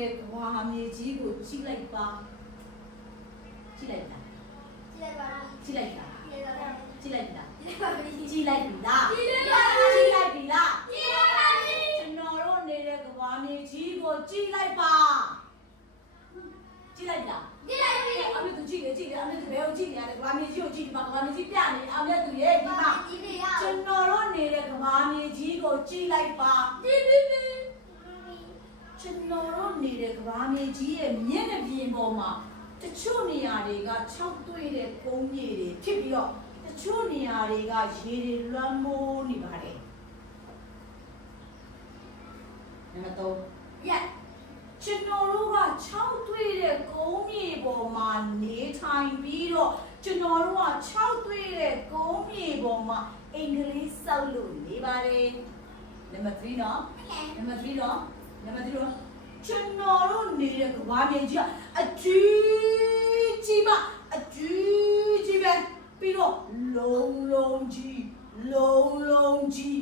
နေတဲ့ကဘာမြေကြီးကိုကြည့်လိုက်ပါကြည့်လိုက်လားကြည့်လိုက်လားကြည့်လိုက်လားကြည့်လိုက်ပြီလားကြည့်လိုက်ပြီလားကျွန်တော်တို့နေတဲ့ကဘာမြေကြီးကိုကြည့်လိုက်ပါကြည့်လိုက်လားကြည့်လိုက်ပြီအမေသူကြည့်လေအမေသူဘယ်ကိုကြည့်နေရလဲကဘာမြေကြီးကိုကြည့်ဒီမှာကဘာမြေကြီးပြနေအမေသူရဲ့ဒီမှာကျွန်တော်တို့နေတဲ့ကဘာမြေကြီးကိုကြည့်လိုက်ပါကြည့်ပြီကျွန်တော်တို့နေတဲ့ကဘာမြေကြီးရဲ့မျက်နှာပြင်ပေါ်မှာတချို့နေရာတွေက6တွေ့တဲ့ကုန်းမြေတွေဖြစ်ပြီးတော့တချို့နေရာတွေကရေတွေလွှမ်းမိုးနေပါတယ်နံပါတ်3ရက်ကျွန်တော်တို့က6တွေ့တဲ့ကုန်းမြေပေါ်မှာနေထိုင်ပြီးတော့ကျွန်တော်တို့က6တွေ့တဲ့ကုန်းမြေပေါ်မှာအင်္ဂလိပ်စောက်လို့နေပါတယ်နံပါတ်3နော်နံပါတ်3နော်နံပါတ်3နော်ကျွန်တော်တို့နေတဲ့ကဘာမြေကြီးကအကြီးကြီးပါအကြီးကြီးပဲပြီးတော့လုံးလုံးကြီး